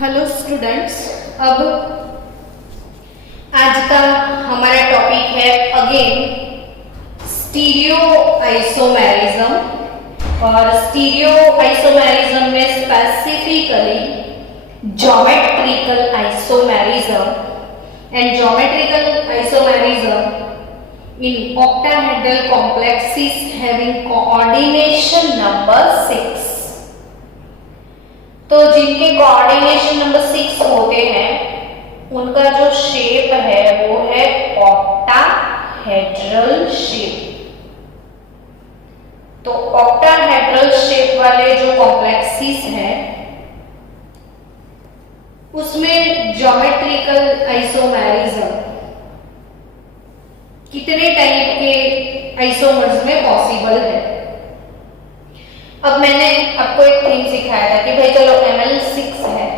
Hello students. अब आज का हमारा टॉपिक है अगेन स्टीरियो आइसोमेरिज्म। और स्टीरियो आइसोमेरिज्म में specifically geometrical isomerism and geometrical isomerism in octahedral complexes having coordination number 6। तो जिनके कोऑर्डिनेशन नंबर 6 होते हैं उनका जो शेप है वो है ऑक्टाहेड्रल शेप। तो ऑक्टाहेड्रल शेप वाले जो कॉम्प्लेक्सेस हैं उसमें ज्योमेट्रिकल आइसोमेरिज्म कितने टाइप के आइसोमर्स में पॉसिबल है। अब मैंने आपको एक थिंग सिखाया था कि भाई चलो ML6 है,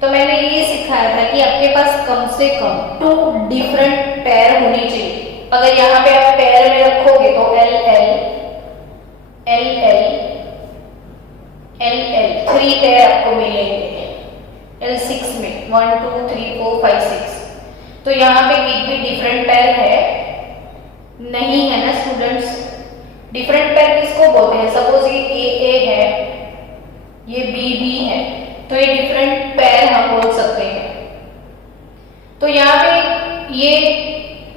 तो मैंने ये सिखाया था कि आपके पास कम से कम 2 डिफरेंट पेयर होनी चाहिए। अगर यहाँ पे आप पेयर में रखोगे तो LL LL LL 3 पेयर आपको मिलेंगे L6 में 1 2 3 4 5 6। तो यहाँ पे एक भी डिफरेंट पेयर है नहीं है ना स्टूडेंट्स। डिफरेंट पेयर किसको बोलते हैं? सपोज ये AA है, ये BB है, तो ये डिफरेंट पेयर हम बोल सकते हैं। तो यहाँ पे ये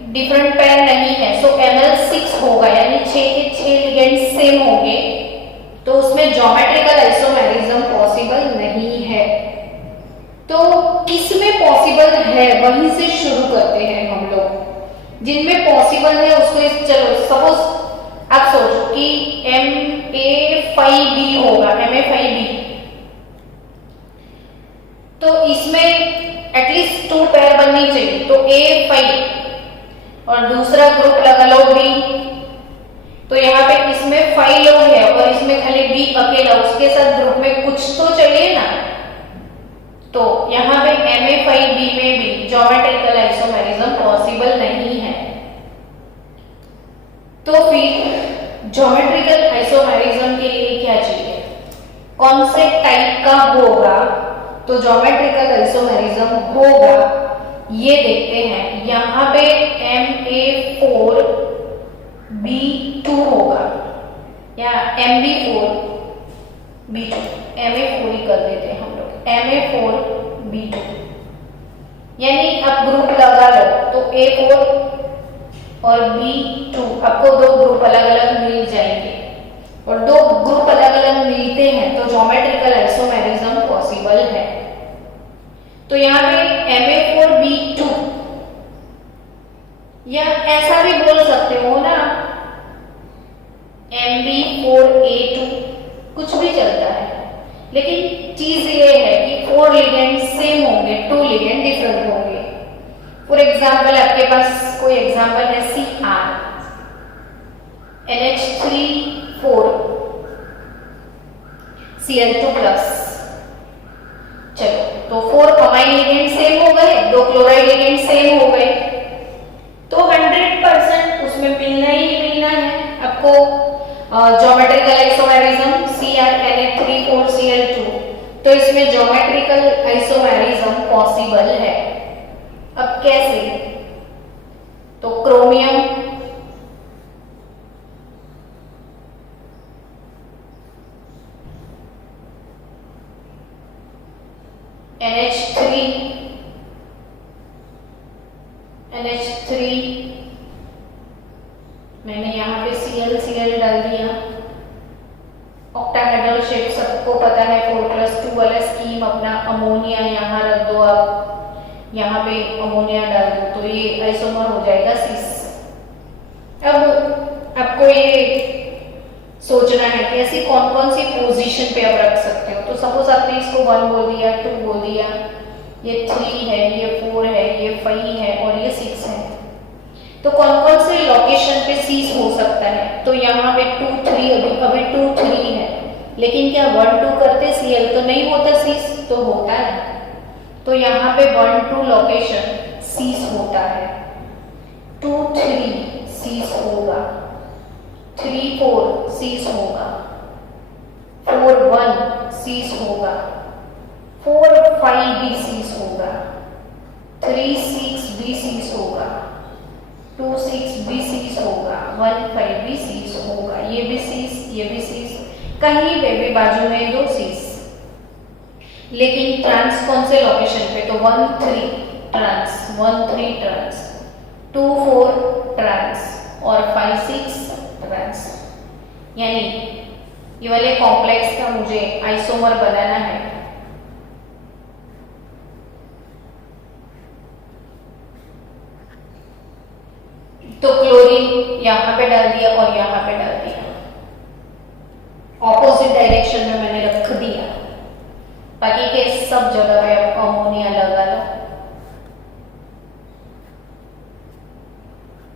डिफरेंट पेयर नहीं है, सो ML6 होगा, यानी 6 के 6 लिगेंड सेम होंगे, तो उसमें ज्योमेट्रिकल आइसोमेरिज्म पॉसिबल नहीं है। तो किसमें पॉसिबल है वहीं से शुरू करते हैं हम लोग। जिनमें पॉसिबल है उसको चलो सपोज आप सोचो कि MA5B होगा, MA5B, तो इसमें एटलीस्ट 2 पेयर बननी चाहिए। तो A5 और दूसरा ग्रुप लगा लो B, तो यहाँ पे इसमें 5 लोग हैं और इसमें खाली B अकेला, उसके साथ ग्रुप में कुछ तो चाहिए ना। तो यहाँ पे MA5B में भी ज्योमेट्रिकल आइसोमेरिज्म पॉसिबल नहीं है। तो फिर ज्योमेट्रिकल आइसोमेरिज्म के लिए क्या चाहिए, कौन से टाइप का होगा तो ज्योमेट्रिकल आइसोमेरिज्म होगा, ये देखते हैं। यहाँ पे MA4B2 होगा या MB4B2, MA4 ही कर देते हैं हम लोग, MA4B2, यानी आप ग्रुप लगा लो तो A4 और B2 आपको 2 ग्रुप अलग अलग मिल जाएंगे, और 2 ग्रुप अलग अलग मिलते हैं तो ज्योमेट्रिकल आइसोमेरिज्म पॉसिबल है। तो यहाँ पे MA4B2 या ऐसा भी बोल सकते हो ना MB4A2, कुछ भी चलता है, लेकिन चीज ये है कि 4 लिगेंड सेम होंगे, 2 लिगेंड डिफरेंट होंगे। फॉर एग्जाम्पल आपके पास कोई एग्जाम्पल है CR NH3 4Cl2+। चलो तो 4 अमाइन लिगेंड सेम हो गए, 2 क्लोराइड लिगेंड सेम हो गए, तो 100% उसमें मिलना ही मिलना है आपको geometrical isomerism CR NH3 4Cl2। तो इसमें ज्योमेट्रिकल आइसोमेरिज्म पॉसिबल है। अब कैसे? तो क्रोमियम NH3 मैंने यहाँ पे Cl डाल दिया। ऑक्टाहेड्रल शेप सबको पता है, 4+2 वाला स्कीम अपना। अमोनिया यहाँ रख दो, आप यहाँ पे अमोनिया डाल दो, तो ये आइसोमर हो जाएगा सिस। अब आपको ये सोचना है कि ऐसी कौन कौन सी पोजीशन पे आप रख सकते हो। तो सपोज आपने इसको 1 बोल दिया, 2 बोल दिया, ये 3 है, ये 4 है, ये 5 है और ये 6 है, तो कौन कौन से लोकेशन पे सीस हो सकता है। तो यहाँ पे 2 3 अभी 2 3 है, लेकिन क्या 1 2 करते Cl तो नहीं होता सीस, तो होता है। तो यहाँ पे 1 2 लोकेशन सीस होता है, 2 3 सीस होगा, 3 4 सीस होगा, 4 1 सीस होगा, 4 5 BCs होगा, 3 6 BCs होगा, 2 6 BCs होगा, 1 5 BCs होगा। ये BCs कहीं पे भी बाजू में 2 Cs, लेकिन ट्रांस कौन से लोकेशन पे? तो 1 3 ट्रांस, 1 3 ट्रांस, 2 4 ट्रांस और 5 6 ट्रांस। यानी ये वाले कॉम्प्लेक्स का मुझे आइसोमर बनाना है। तो क्लोरीन यहां पे डाल दिया और यहां पे डाल दिया, ऑपोजिट डायरेक्शन में मैंने रख दिया, बाकी के सब जगह पे आप अमोनिया लगा लो।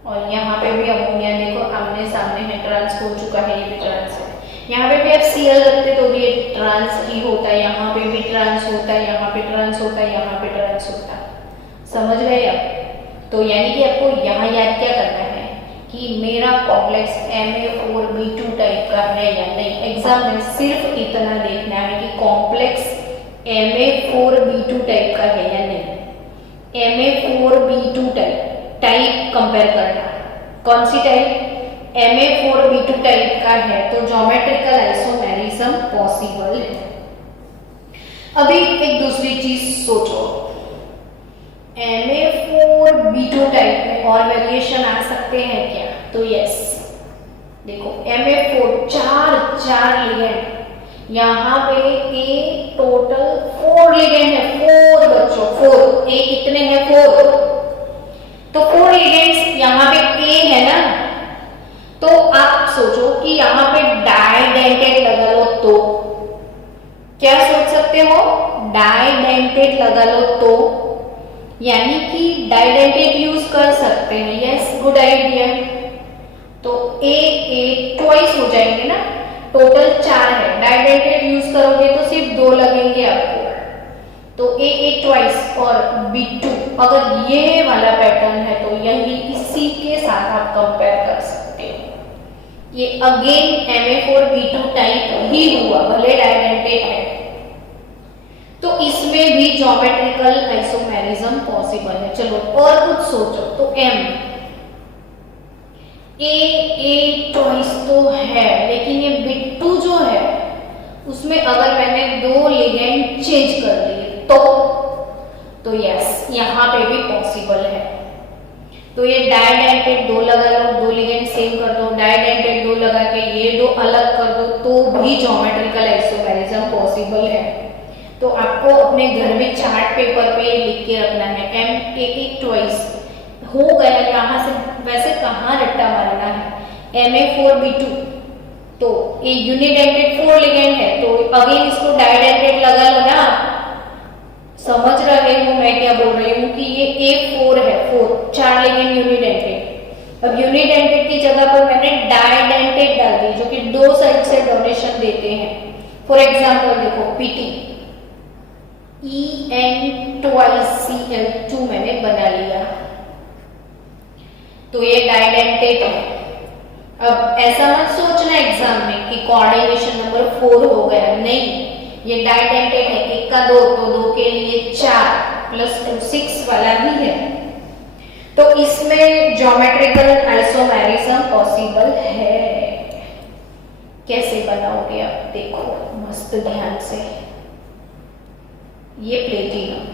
और यहाँ पे भी अमोनिया देखो आमने सामने है, ट्रांस हो चुका है, ये भी ट्रांस है। यहाँ पे भी आप Cl रखते तो भी ये ट्रांस ही होता है, यहाँ पे भी ट्रांस होता है, यहाँ पे ट्रांस होता है, यहाँ पे ट्रांस होता है। समझ गए आप? तो यानी कि आपको यहाँ याद क्या करना है कि मेरा कॉम्प्लेक्स Ma4B2 टाइप का है या नहीं। एग्जाम में सिर्फ इतना देखना है कि कॉम्प्लेक्स Ma4B2 टाइप का है या नहीं। Ma4B2 टाइप कंपेयर करना। कौन सी टाइप? Ma4B2 टाइप का है तो ज्योमेट्रिकल आइसोमेरिज्म पॉसिबल है। अभी एक दूसरी चीज सोचो, Ma4B2 टाइप में और वेरिएशन आ सकते हैं क्या? तो यस, देखो Ma4 चार लिगेंड, यहाँ पे ए टोटल 4 लिगेंड है, 4 बच्चों, 4 ए कितने हैं? 4। तो 4 लिगेंड्स यहाँ पे ए है ना, तो आप सोचो कि यहाँ पे डाइडेंटेट लगा लो तो क्या सोच सकते हो? डाइडेंटेट लगा लो तो, यानी कि डाइडेंटेट यूज कर सकते हैं। Yes, good idea. तो ए ट्वाइस हो जाएंगे ना, टोटल 4 है, डाइडेंटेट यूज करोगे तो सिर्फ 2 लगेंगे आपको, तो ए ट्वाइस और B2। अगर ये वाला पैटर्न है तो यही इसी के साथ आप कंपेयर कर सकते हो। ये अगेन Ma4B2 टाइप ही हुआ, भले डाइडेंटेट है, तो इसमें भी ज्योमेट्रिकल आइसोमेरिज्म पॉसिबल है। चलो और कुछ सोचो, तो M ए ट्वाइस तो है, लेकिन ये B2 जो है उसमें अगर मैंने 2 लिगेंड चेंज कर दिए तो यस, यहाँ पे भी पॉसिबल है। तो ये डाइडेंटेट 2 लगा लो, 2 लिगेंड सेम कर दो, डाइडेंटेट 2 लगा के ये 2 अलग कर दो, तो भी ज्योमेट्रिकल आइसोमेरिज्म पॉसिबल है। तो आपको अपने घर में चार्ट पेपर पे लिख के रखना है Ma ट्वाइस हो गया। यहाँ से वैसे कहाँ रट्टा मारना है? Ma4B2 तो ये यूनिडेंटेड 4 लिगेंड है, तो अगेन इसको डाइडेंटेट लगा लो ना। समझ रहे हो मैं क्या बोल रही हूँ कि ये A4 है, 4 लिगेंड यूनिडेंटेड। अब यूनिडेंटेड की जगह पर मैंने डाइडेंटेड डाल दी, जो कि 2 साइड से डोनेशन देते हैं। फॉर एग्जाम्पल देखो PT En ट्वाइस Cl2 मैंने बना लिया, तो ये डाइडेंटेट है। अब ऐसा मत सोचना एग्जाम में कि कोऑर्डिनेशन नंबर 4 हो गया, नहीं, ये डाइडेंटेट है। 1 का 2 तो 2 के लिए 4 प्लस 2 6 वाला ही है। तो इसमें ज्योमेट्रिकल आइसोमेरिज्म पॉसिबल है। कैसे बनाओगे आप? देखो मस्त ध्यान से, ये प्लेटिनम,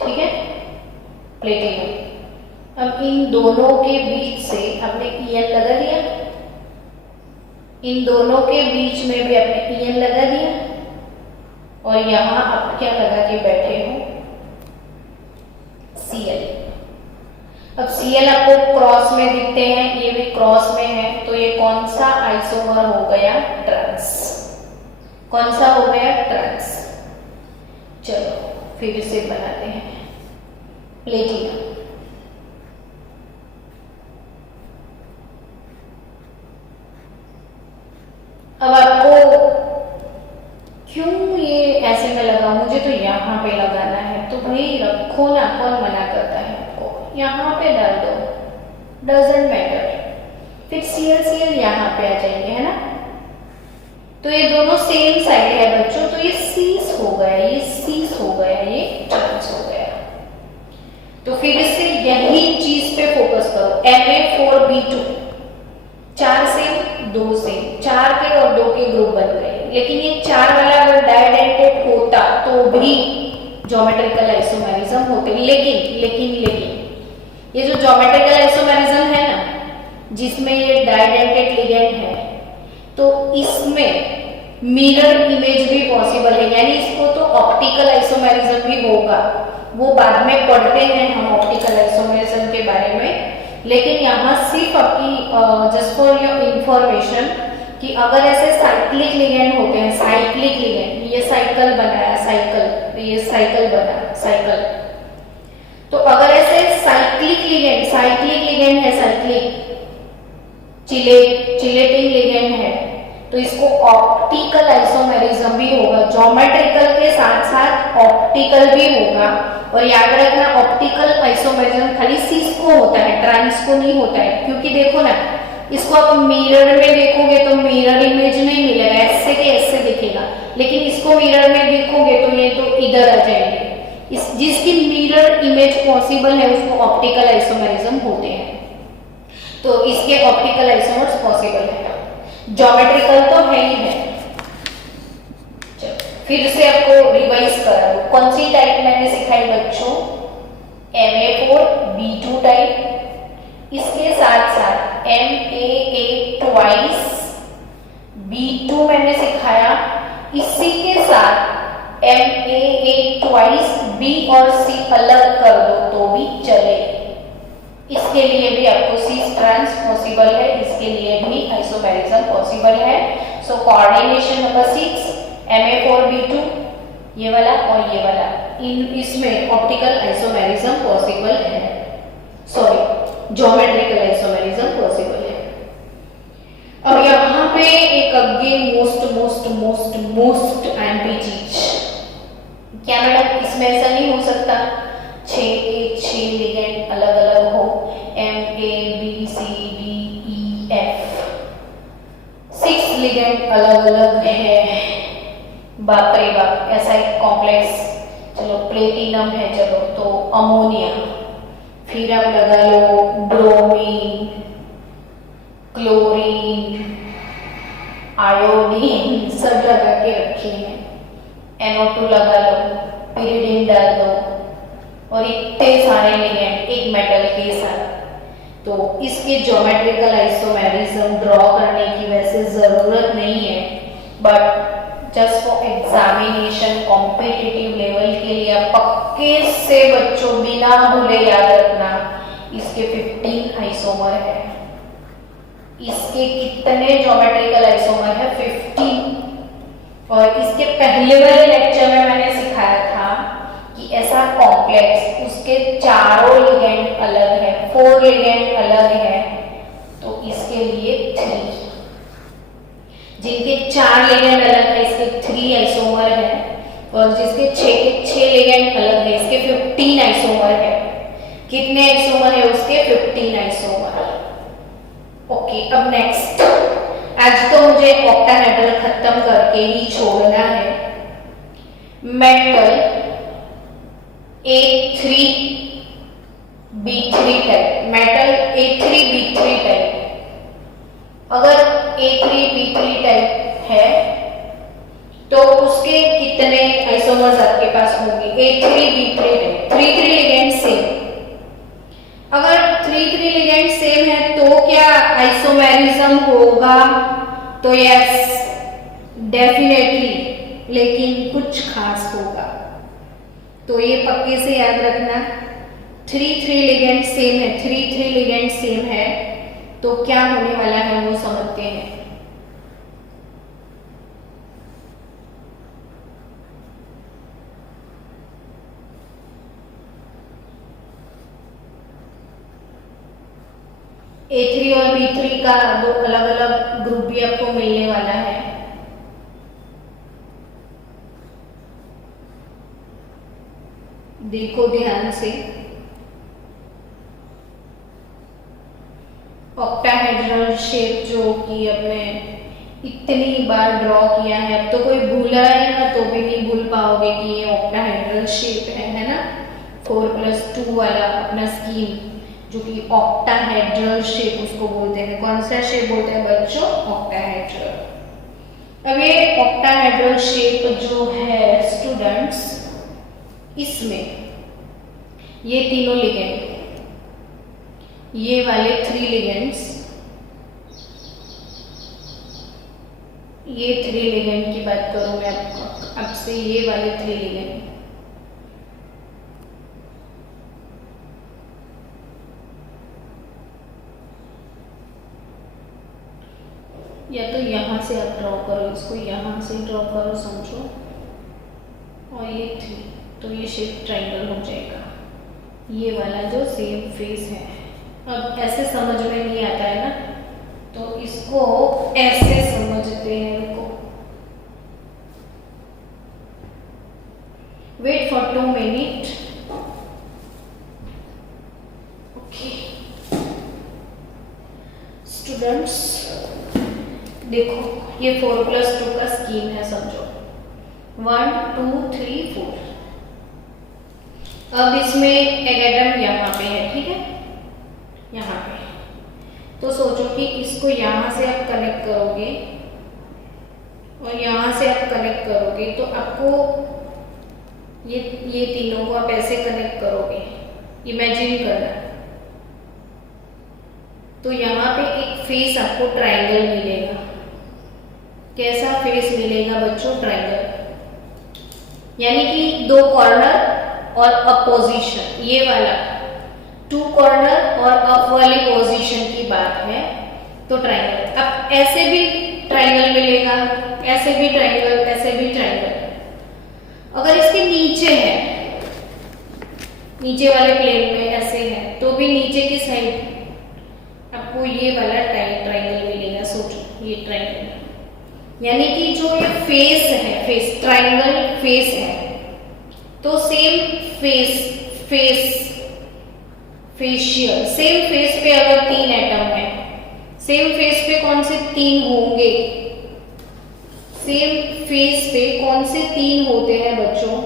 ठीक है, प्लेटिनम। अब इन दोनों के बीच से आपने En लगा दिया, इन दोनों के बीच में भी आपने En लगा दिया, और यहां आप क्या लगा के बैठे हो? Cl। अब Cl आपको क्रॉस में दिखते हैं, ये भी क्रॉस में है, तो ये कौन सा आइसोमर हो गया? ट्रांस। कौन सा हो गया? ट्रांस। चलो फिर से बनाते हैं प्लेटिनम। अब आपको क्यों ये ऐसे में लगा? मुझे तो यहाँ पे लगाना है, तो भाई रखो ना, कौन मना करता है आपको? यहाँ पे डाल दो, डजंट मैटर। फिर Cl यहाँ पे आ जाएंगे, है ना? तो ये दोनों सेम साइड है बच्चों, तो ये सीस हो गया, ये सीस हो गया, ये ट्रांस हो गया। तो फिर से यही चीज पे फोकस करो। Ma4B2 4 सेम 2 सेम, 4 के और 2 के ग्रुप बन गए। लेकिन ये 4 वाला अगर डाइडेंटेड होता तो भी ज्योमेट्रिकल आइसोमेरिज्म होते। लेकिन ये जो ज्योमेट्रिकल आइसोमेरिज्म है ना, जिसमें ये डाइडेंटेड लिगेंड है, तो इसमें मिरर इमेज भी पॉसिबल है, यानी इसको तो ऑप्टिकल आइसोमेरिज्म भी होगा, वो बाद में पढ़ते हैं हम ऑप्टिकल आइसोमेरिज्म के बारे में। लेकिन यहाँ सिर्फ आपकी जस्ट फॉर योर इंफॉर्मेशन कि अगर ऐसे साइक्लिक लिगेंड होते हैं, साइक्लिक लिगेंड, ये साइकिल बनाया, साइकिल, ये साइकिल बना, साइकिल, तो अगर ऐसे साइक्लिक लिगेंड है, साइक्लिक चिलेटिंग लिगेंड है, तो इसको ऑप्टिकल आइसोमेरिज्म भी होगा, ज्योमेट्रिकल के साथ साथ ऑप्टिकल भी होगा। और याद रखना ऑप्टिकल आइसोमेरिज्म खाली सिस को होता है, ट्रांस को नहीं होता है, क्योंकि देखो ना इसको आप मिरर में देखोगे तो मिरर इमेज नहीं मिलेगा, ऐसे के ऐसे दिखेगा, लेकिन इसको मिरर में देखोगे तो ये तो इधर आ जाएंगे। जिसकी मिरर इमेज पॉसिबल है उसको ऑप्टिकल आइसोमेरिज्म होते हैं, तो इसके ऑप्टिकल आइसोमर्स पॉसिबल है, ज्योमेट्रिकल तो है ही है। फिर से आपको रिवाइज करा दो, कौन सी टाइप मैंने सिखाई बच्चों, Ma4B2 टाइप, इसके साथ साथ Ma8 ट्वाइस B2 मैंने सिखाया, इसी के साथ Ma8 ट्वाइस B और C अलग कर दो तो भी चले। इसके लिए भी आपको सिस ट्रांस पॉसिबल है, इसके लिए भी आइसोमेरिज्म पॉसिबल है। सो कोऑर्डिनेशन नंबर 6 Ma4B2 ये वाला और ये वाला, इसमें ऑप्टिकल आइसोमेरिज्म पॉसिबल है, सॉरी ज्योमेट्रिकल आइसोमेरिज्म पॉसिबल है। अब यहाँ पे एक अगेन मोस्ट एंटी चीज, क्या मैडम इसमें ऐसा नहीं हो सकता 6 लिगेंड अलग अलग हो, MABCDEF 6 लिगेंड अलग अलग है, बाप रे बाप, ऐसा एक कॉम्प्लेक्स, चलो प्लेटिनम है, चलो तो अमोनिया, फिर आप लगा लो ब्रोमीन, क्लोरीन, आयोडीन, सब लगा के रखे हैं, NO2 लगा लो, पिरिडिन डाल दो, और इतने सारे लिगेंड एक मेटल के साथ। तो इसके ज्योमेट्रिकल आइसोमेरिज्म ड्रॉ करने की वैसे जरूरत नहीं है, but just for examination competitive level के लिए आप पक्के से बच्चों बिना भूले याद रखना, इसके 15 आइसोमर है। इसके कितने ज्योमेट्रिकल आइसोमर है? 15। और इसके पहले वाले लेक्चर में मैंने सिखाया था कि ऐसा कॉम्प्लेक्स उसके चारों लिगेंड अलग है, 4 लिगेंड अलग है, तो इसके लिए 3, जिनके 4 लिगेंड अलग है इसके 3 आइसोमर है, और जिसके 6 लिगेंड अलग है इसके 15 आइसोमर है। कितने आइसोमर है उसके? 15 आइसोमर। ओके, अब नेक्स्ट, आज तो मुझे ऑक्टाहेड्रल खत्म करके ही छोड़ना है। Metal A3B3 type, metal A3B3 type, अगर A3B3 टाइप है तो उसके कितने आइसोमर्स आपके पास होंगे? A3B3 type, 3 ligand same. अगर 3 लिगेंड सेम है तो क्या आइसोमेरिज्म होगा? तो यस डेफिनेटली, लेकिन कुछ खास होगा, तो ये पक्के से याद रखना। 3 लिगेंड सेम है, 3 लिगेंड सेम है, तो क्या होने वाला है वो समझते हैं। A3 और B3 का 2 अलग अलग ग्रुप भी आपको मिलने वाला है। देखो ध्यान से, ऑक्टाहेड्रल शेप जो कि अपने इतनी बार ड्रॉ किया है, अब तो कोई भूला है ना तो भी नहीं भूल पाओगे कि ये ऑक्टाहेड्रल शेप है ना। 4+2 वाला अपना स्कीम जो कि ऑक्टाहेड्रल शेप उसको बोलते हैं। कौन सा शेप बोलते हैं बच्चों? ऑक्टाहेड्रल। अब ये ऑक्टाहेड्रल शेप जो है स्टूडेंट्स, इसमें ये तीनों लिगेंड, ये वाले 3 लिगेंड्स, ये 3 लिगेंड की बात करूं मैं आपसे, ये वाले 3 लिगेंड, या तो यहां से आप ड्रॉ करो, इसको यहां से ड्रॉ करो समझो, और ये 3, तो ये शेप ट्रायंगल हो जाएगा। ये वाला जो सेम फेस है, अब ऐसे समझ में नहीं आता है ना, तो इसको ऐसे समझते हैं। इनको wait for 2 minute. Okay students, देखो ये 4+2 का स्कीम है समझो, 1 2 3 4। अब इसमें एगेडम यहाँ पे है, ठीक है, यहाँ पे, तो सोचो कि इसको यहाँ से आप कनेक्ट करोगे और यहाँ से आप कनेक्ट करोगे, तो आपको ये तीनों को आप ऐसे कनेक्ट करोगे, इमेजिन करना। तो यहाँ पे एक फेस आपको ट्रायंगल मिलेगा। कैसा फेस मिलेगा बच्चों? ट्रायंगल, यानी कि 2 कॉर्नर और अप पोजीशन, ये वाला 2 कॉर्नर और अप वाली पोजीशन की बात है, तो ट्रायंगल। अब ऐसे भी ट्रायंगल मिलेगा, ऐसे भी ट्रायंगल, ऐसे भी ट्रायंगल। अगर इसके नीचे है, नीचे वाले प्लेन में ऐसे है, तो भी नीचे की साइड आपको ये वाला ट्रायंगल मिलेगा। सोचो ये ट्रायंगल, यानी कि जो ये फेस है, फेस ट्रायंगल फेस है, तो सेम फेशियल, सेम फेस पे अगर 3 एटम है, सेम फेस पे कौन से 3 होंगे? सेम फेस पे कौन से 3 होते हैं बच्चों?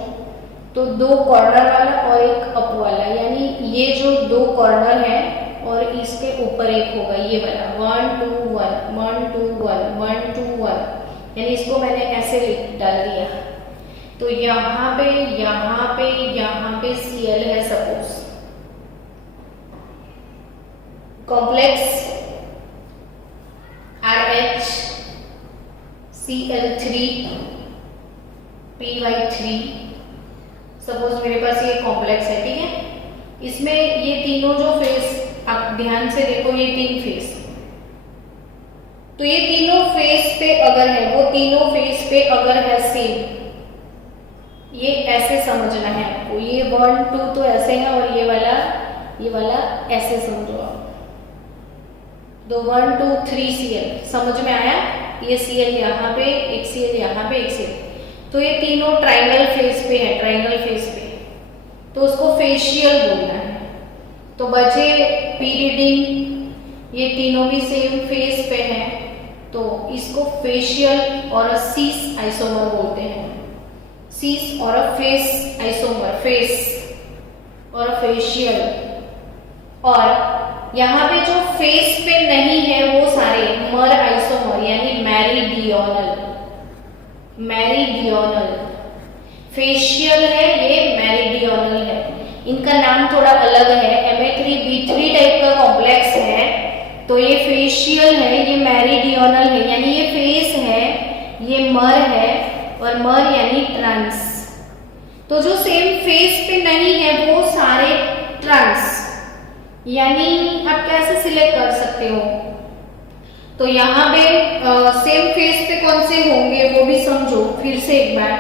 तो 2 कॉर्नर वाला और एक अप वाला, यानी ये जो 2 कॉर्नर है और इसके ऊपर एक होगा, ये वाला 1 2 1 1 2 1 1 2 1, यानी इसको मैंने ऐसे डाल दिया। तो यहाँ पे यहाँ पे यहाँ पे Cl है suppose, complex RH Cl3 Py3, suppose मेरे पास ये कॉम्प्लेक्स है, ठीक है। इसमें ये तीनों जो फेस, आप ध्यान से देखो, ये 3 फेस, तो ये तीनों फेस पे अगर है, वो तीनों फेस पे अगर है सेम, ये ऐसे समझना है आपको। ये 1 2 तो ऐसे है और ये वाला ऐसे समझो आप। तो 1 2 3 Cl समझ में आया? ये Cl यहाँ पे, एक Cl यहाँ पे, एक Cl, तो ये तीनों ट्रायंगल फेस पे है, ट्रायंगल फेस पे, तो उसको फेशियल बोलना है। तो बचे पीरिडिन, ये तीनों भी सेम फेस पे है, तो इसको फेशियल और सीस आइसोमर बोलते हैं। सीस और फेस आइसोमर, फेस और फेशियल। और यहाँ पे जो फेस पे नहीं है वो सारे मर आइसोमर, यानी मेरिडियोनल। फेशियल है, ये मेरिडियोनल है। इनका नाम थोड़ा अलग है, Ma3B3 टाइप का कॉम्प्लेक्स है, तो ये फेशियल है, ये मेरिडियोनल है, यानी ये फेस है, ये मर है, और मर यानी ट्रांस। तो जो सेम फेस पे नहीं है वो सारे ट्रांस, यानी आप कैसे सिलेक्ट कर सकते हो? तो यहाँ पे सेम फेस पे कौन से होंगे वो भी समझो फिर से एक बार।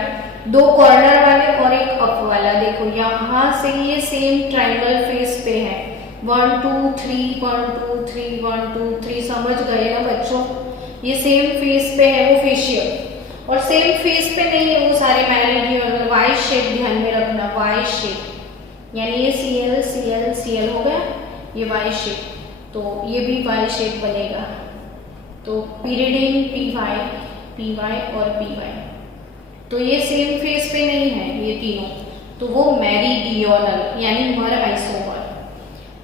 2 कॉर्नर वाले और एक अप वाला, देखो यहाँ से ये सेम ट्रायंगल फेस पे है, 1 2 3 1 2 3 1 2 3, समझ गए ना बच्चों? ये सेम फेस पे है वो फेशियल, और सेम फेस पे नहीं है वो सारे मेरिडियोनल। वाई शेप ध्यान में रखना, वाई शेप, यानी ये Cl Cl Cl हो गया, ये वाई शेप, तो ये भी वाई शेप बनेगा। तो पीरिडिन पी वाई और पी वाई, तो ये सेम फेस पे नहीं है ये तीनों, तो वो मेरीडियोनल यानी मर आइसोमर।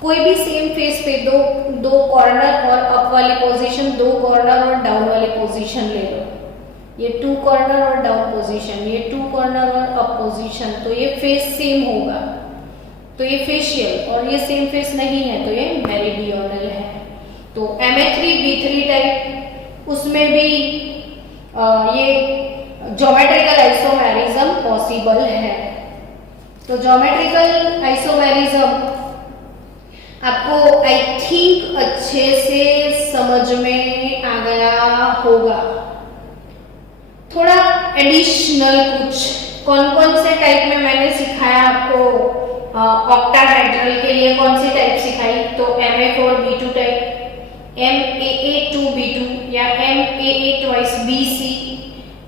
कोई भी सेम फेस पे दो कॉर्नर और अप वाली पोजीशन, दो कॉर्नर और डाउन वाली पोजीशन ले लो, ये 2 कॉर्नर और डाउन पोजीशन, ये 2 कॉर्नर और अप पोजीशन, तो ये फेस सेम होगा, तो ये फेशियल। और ये सेम फेस नहीं है तो ये मेरीडियोनल है। तो MA3B3 टाइप, उसमें भी ये ज्योमेट्रिकल आइसोमेरिज्म पॉसिबल है। तो ज्योमेट्रिकल आइसोमेरिज्म आपको आई थिंक अच्छे से समझ में आ गया होगा। थोड़ा एडिशनल कुछ कौन कौन से टाइप में मैंने सिखाया आपको, ऑक्टाहेड्रल के लिए कौन सी टाइप सिखाई, तो MA4B2 टाइप, MAA2B2 या MAA ट्वाइस BC,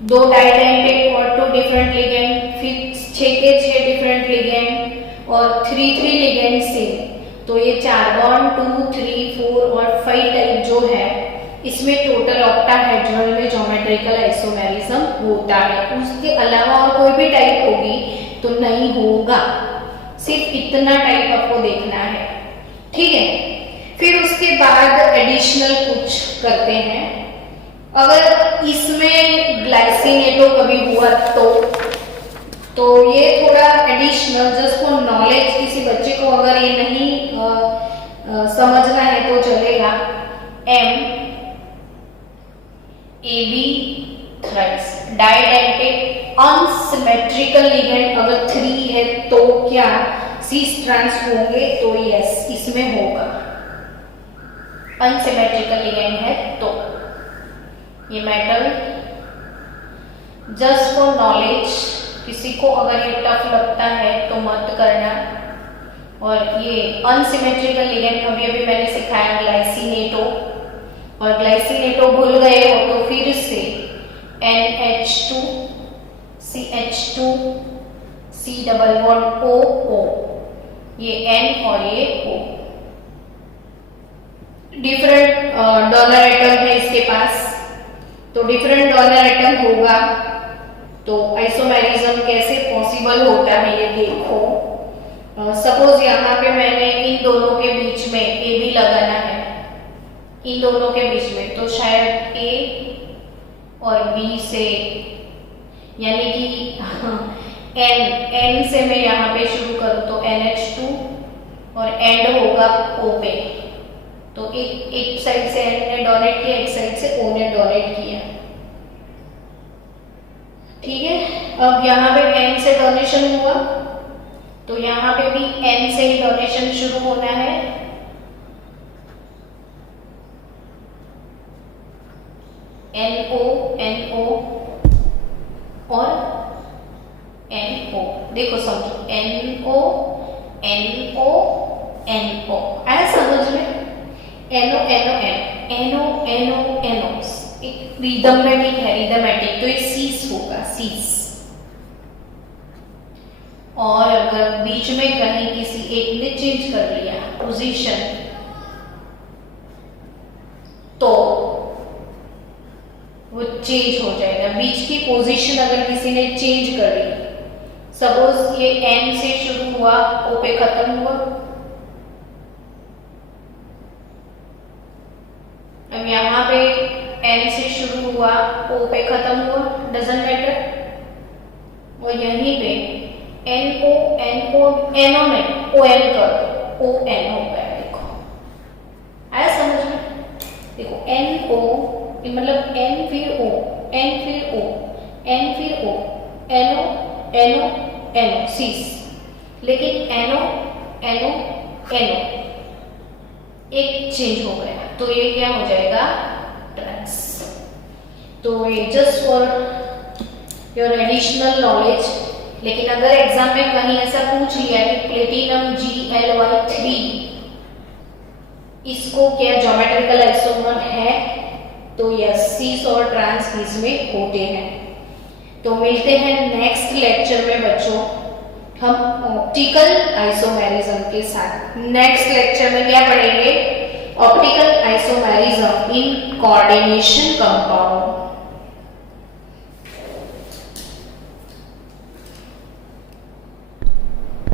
2 डाइडेंटिक और 2 डिफरेंट लिगेंड, फिर 6 के 6 डिफरेंट लिगेंड और 3 लिगेंड से, तो ये 4 1 2 3 4 और 5 टाइप जो है, इसमें टोटल ऑक्टाहेड्रल में ज्योमेट्रिकल आइसोमेरिज्म होता है। उसके अलावा और कोई भी टाइप होगी तो नहीं होगा, सिर्फ इतना टाइप आपको देखना है, ठीक है। फिर उसके बाद एडिशनल कुछ करते हैं। अगर इसमें ग्लाइसिनेटो कभी हुआ तो ये थोड़ा एडिशनल, जस्ट फॉर नॉलेज, किसी बच्चे को अगर ये नहीं समझना है तो चलेगा। MAB थ्राइस डाइडेंटिक अनसिमेट्रिकल लिगेंड अगर 3 है तो क्या सीस ट्रांस होंगे, तो यस इसमें होगा। अनसिमेट्रिकल लिगेंड है तो ये मैटर जस्ट फॉर नॉलेज, किसी को अगर ये टफ लगता है तो मत करना। और ये अनसिमेट्रिकल लिगेंड अभी अभी मैंने सिखाया ग्लाइसिनेटो, और ग्लाइसिनेटो भूल गए हो तो फिर से NH2 CH2 C double bond OO, ये N और ये O। डिफरेंट डोनर एटम है इसके पास, तो डिफरेंट डोनर एटम होगा तो आइसोमेरिज्म कैसे पॉसिबल होता है ये देखो। सपोज यहाँ पे मैंने इन दोनों के बीच में AB लगाना है, इन दोनों के बीच में, तो शायद A और B से, यानी कि N से मैं यहाँ पे शुरू करूँ तो NH2 और एंड होगा O पे, तो एक साइड से N ने डोनेट किया, एक साइड से O ने डोनेट किया, ठीक है। अब यहाँ पे N से डोनेशन हुआ तो यहाँ पे भी N से ही डोनेशन शुरू होना है। NO NO और NO, देखो समझो, NO NO NO आया समझ में, NO NO NO NO NO एक रिदमेटिक है, रिदमेटिक, तो ये सीस होगा, सीस। और अगर बीच में कहीं किसी एक ने चेंज कर लिया पोजीशन तो वो चेंज हो जाएगा। बीच की पोजीशन अगर किसी ने चेंज कर ली, सपोज ये N से शुरू हुआ O पे खत्म हुआ, अब यहाँ पे N से शुरू हुआ O पे खत्म हुआ, डजंट मैटर, और यहीं पे NO NO NO नहीं ON कर दो, ON हो गया, देखो आया समझ में। देखो NO मतलब N फिर O, N फिर O, N फिर O, NO NO NO सीस, लेकिन NO NO NO एक चेंज हो गया, तो ये क्या हो जाएगा, ट्रांस। तो ये just for your additional knowledge. लेकिन अगर एग्जाम में कहीं ऐसा पूछ लिया कि प्लेटिनम GLY3 इसको क्या ज्योमेट्रिकल आइसोमर है, तो यस सीस और ट्रांस इसमें होते हैं। तो मिलते हैं नेक्स्ट लेक्चर में बच्चों, हम ऑप्टिकल आइसोमेरिज्म के साथ। नेक्स्ट लेक्चर में क्या पढ़ेंगे, optical isomerism in coordination compound,